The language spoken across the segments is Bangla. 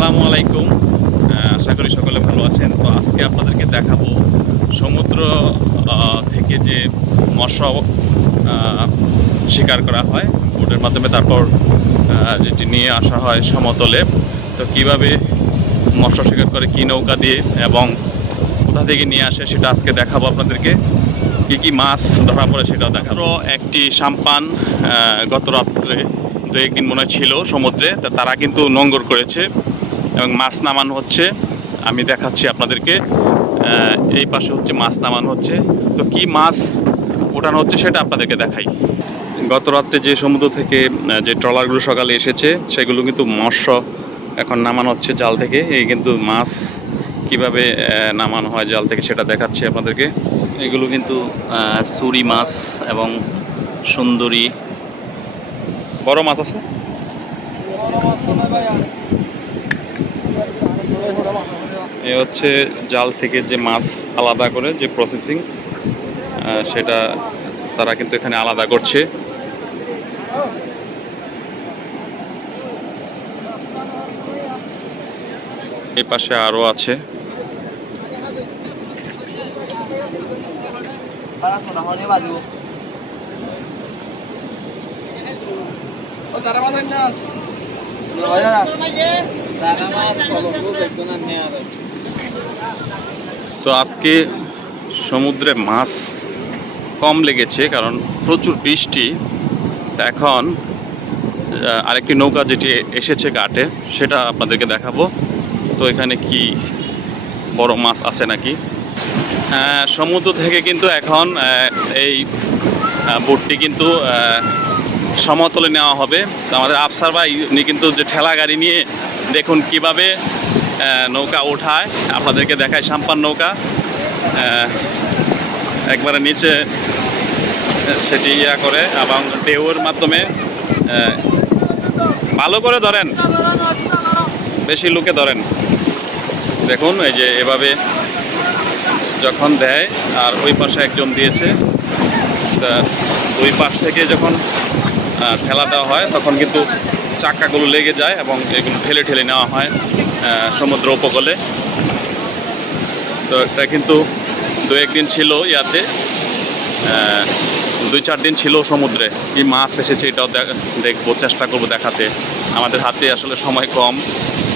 আসসালামু আলাইকুম। আশা করি সকলে ভালো আছেন। তো আজকে আপনাদেরকে দেখাবো সমুদ্র থেকে যে মৎস্য শিকার করা হয় বোটের মাধ্যমে, তারপর যেটি নিয়ে আসা হয় সমতলে। তো কীভাবে মৎস্য শিকার করে, কী নৌকা দিয়ে এবং কোথা থেকে নিয়ে আসে, সেটা আজকে দেখাবো আপনাদেরকে। কি কি মাছ ধরা পড়ে সেটা দেখাবো। একটি সাম্পান গত রাত্রে দু একদিন মনে ছিল সমুদ্রে তারা কিন্তু নোঙ্গর করেছে। এবং মাছ নামানো হচ্ছে। আমি দেখাচ্ছি আপনাদেরকে। এই পাশে হচ্ছে মাছ নামানো হচ্ছে। তো কি মাছ ওঠানো হচ্ছে সেটা আপনাদেরকে দেখাই। গত রাত্রে যে সমুদ্র থেকে যে ট্রলারগুলো সকালে এসেছে, সেগুলো কিন্তু মৎস্য এখন নামানো হচ্ছে জাল থেকে। এই কিন্তু মাছ কীভাবে নামানো হয় জাল থেকে সেটা দেখাচ্ছি আপনাদেরকে। এগুলো কিন্তু সুরি মাছ এবং সুন্দরী। বড় মাছ আছে? এ হচ্ছে জাল থেকে যে মাছ আলাদা করে যে প্রসেসিং সেটা তারা কিন্তু এখানে আলাদা করছে। এই পাশে আরও আছে। তো আজকে সমুদ্রে মাছ কম লেগেছে, কারণ প্রচুর বৃষ্টি। এখন আরেকটি নৌকা যেটি এসেছে ঘাটে, সেটা আপনাদেরকে দেখাবো। তো এখানে কি বড় মাছ আছে নাকি? সমুদ্র থেকে কিন্তু এখন এই বোটটি কিন্তু সমতলে নেওয়া হবে। তো আমাদের আফসার ভাই, উনি কিন্তু যে ঠেলা গাড়ি নিয়ে দেখুন কীভাবে নৌকা ওঠায়। আপনাদেরকে দেখায় সাম্পান নৌকা। একবারে নিচে সেটি ইয়া করে এবং ঢেউর মাধ্যমে ভালো করে ধরেন। বেশি লোকে ধরেন। দেখুন, এই যে এভাবে যখন দেয়, আর ওই পাশে একজন দিয়েছে। ওই পাশ থেকে যখন ঠেলা দেওয়া হয়, তখন কিন্তু চাকাগুলো লেগে যায় এবং এগুলো ঠেলে ঠেলে নেওয়া হয় সমুদ্র উপকূলে। তো এটা কিন্তু দু একদিন ছিল ইয়াতে দুই চার দিন ছিল সমুদ্রে। কি মাছ এসেছে এটাও দেখব, চেষ্টা করব দেখাতে। আমাদের হাতে আসলে সময় কম,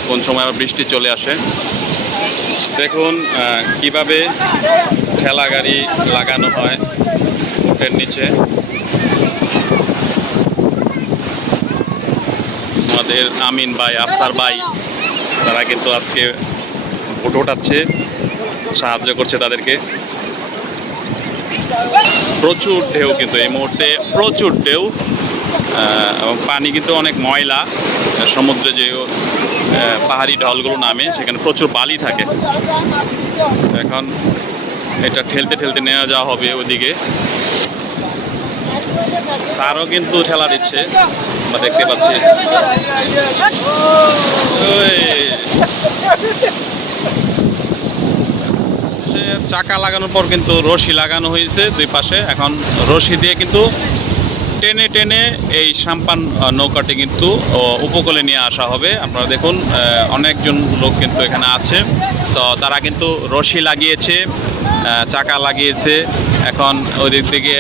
কোন সময় আবার বৃষ্টি চলে আসে। দেখুন কীভাবে ঠেলা গাড়ি লাগানো হয় বুকের নিচে। আমাদের আমিন ভাই, আফসার ভাই, তারা কিন্তু আজকে ফটো ওঠাচ্ছে, সাহায্য করছে তাদেরকে। প্রচুর ঢেউ কিন্তু এই মুহূর্তে, প্রচুর ঢেউ এবং পানি কিন্তু অনেক ময়লা, সমুদ্রে যে পাহাড়ি ঢলগুলো নামে, সেখানে প্রচুর বালি থাকে। এখন এটা ঠেলতে ঠেলতে নেওয়া যাওয়া হবে ওদিকে স্যারও কিন্তু ঠেলা দিচ্ছে, আমরা দেখতে পাচ্ছি। চাকা লাগানোর পর কিন্তু রশি লাগানো হয়েছে দুই পাশে। এখন রশি দিয়ে কিন্তু টেনে টেনে এই সাম্পান নৌকাটি কিন্তু উপকূলে নিয়ে আসা হবে। আপনারা দেখুন অনেকজন লোক কিন্তু এখানে আছে। তো তারা কিন্তু রশি লাগিয়েছে। চাকা লাগিয়েছে। এখন ওই দিক থেকে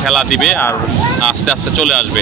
ঠেলা দিবে আর আস্তে আস্তে চলে আসবে।